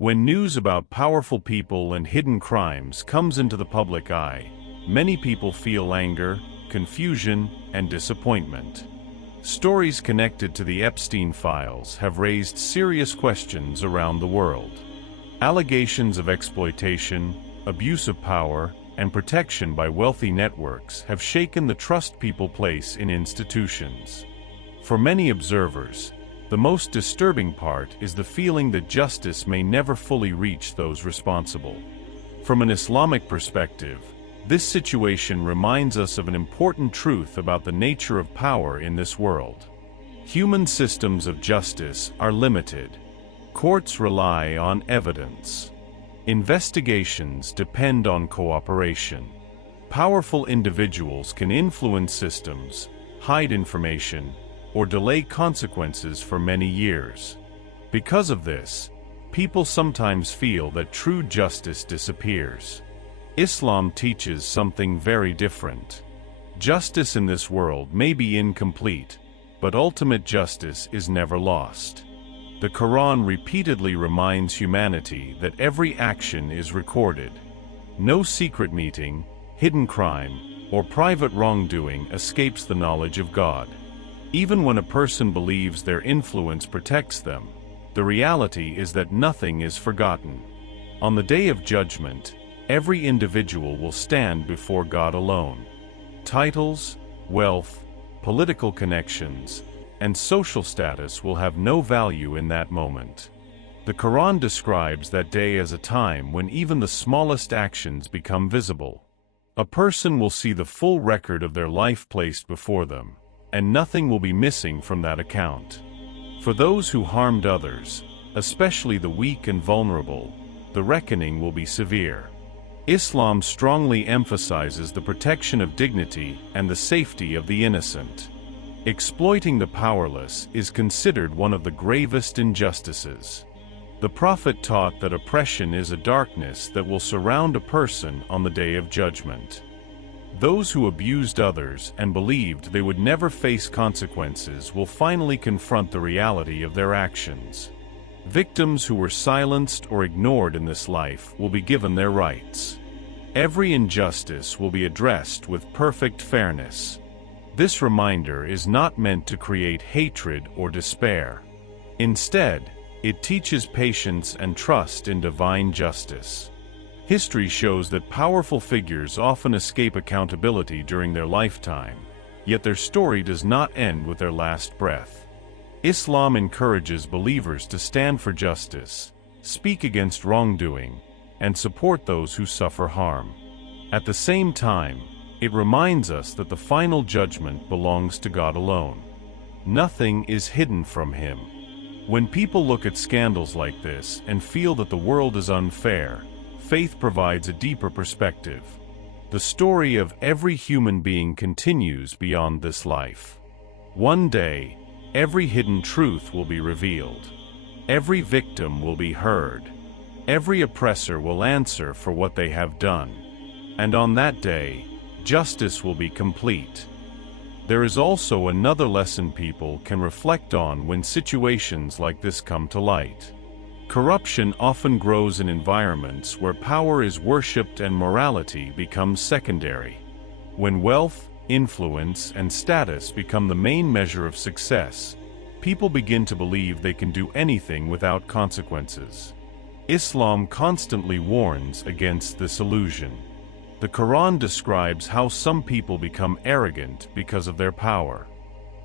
When news about powerful people and hidden crimes comes into the public eye, many people feel anger, confusion, and disappointment. Stories connected to the Epstein files have raised serious questions around the world. Allegations of exploitation, abuse of power, and protection by wealthy networks have shaken the trust people place in institutions. For many observers, the most disturbing part is the feeling that justice may never fully reach those responsible. From an Islamic perspective, this situation reminds us of an important truth about the nature of power in this world. Human systems of justice are limited. Courts rely on evidence. Investigations depend on cooperation. Powerful individuals can influence systems, hide information, or delay consequences for many years. Because of this, people sometimes feel that true justice disappears. Islam teaches something very different. Justice in this world may be incomplete, but ultimate justice is never lost. The Quran repeatedly reminds humanity that every action is recorded. No secret meeting, hidden crime, or private wrongdoing escapes the knowledge of God. Even when a person believes their influence protects them, the reality is that nothing is forgotten. On the day of judgment, every individual will stand before God alone. Titles, wealth, political connections, and social status will have no value in that moment. The Quran describes that day as a time when even the smallest actions become visible. A person will see the full record of their life placed before them, and nothing will be missing from that account. For those who harmed others, especially the weak and vulnerable, the reckoning will be severe. Islam strongly emphasizes the protection of dignity and the safety of the innocent. Exploiting the powerless is considered one of the gravest injustices. The Prophet taught that oppression is a darkness that will surround a person on the day of judgment. Those who abused others and believed they would never face consequences will finally confront the reality of their actions. Victims who were silenced or ignored in this life will be given their rights. Every injustice will be addressed with perfect fairness. This reminder is not meant to create hatred or despair. Instead, it teaches patience and trust in divine justice. History shows that powerful figures often escape accountability during their lifetime, yet their story does not end with their last breath. Islam encourages believers to stand for justice, speak against wrongdoing, and support those who suffer harm. At the same time, it reminds us that the final judgment belongs to God alone. Nothing is hidden from Him. When people look at scandals like this and feel that the world is unfair, faith provides a deeper perspective. The story of every human being continues beyond this life. One day, every hidden truth will be revealed. Every victim will be heard. Every oppressor will answer for what they have done. And on that day, justice will be complete. There is also another lesson people can reflect on when situations like this come to light. Corruption often grows in environments where power is worshipped and morality becomes secondary. When wealth, influence, and status become the main measure of success, people begin to believe they can do anything without consequences. Islam constantly warns against this illusion. The Quran describes how some people become arrogant because of their power.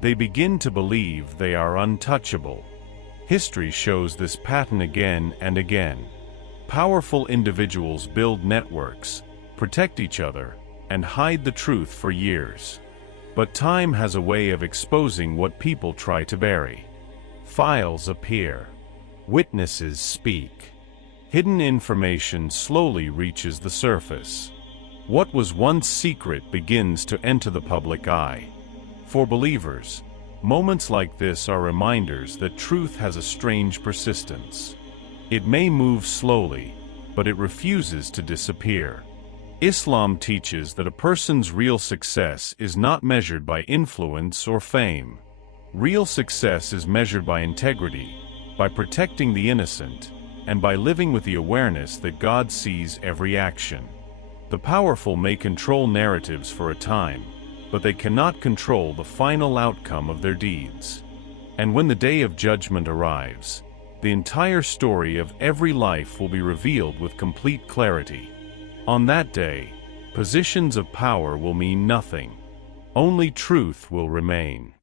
They begin to believe they are untouchable. History shows this pattern again and again. Powerful individuals build networks, protect each other, and hide the truth for years. But time has a way of exposing what people try to bury. Files appear. Witnesses speak. Hidden information slowly reaches the surface. What was once secret begins to enter the public eye. For believers, moments like this are reminders that truth has a strange persistence. It may move slowly, but it refuses to disappear. Islam teaches that a person's real success is not measured by influence or fame. Real success is measured by integrity, by protecting the innocent, and by living with the awareness that God sees every action. The powerful may control narratives for a time, but they cannot control the final outcome of their deeds. And when the day of judgment arrives, the entire story of every life will be revealed with complete clarity. On that day, positions of power will mean nothing. Only truth will remain.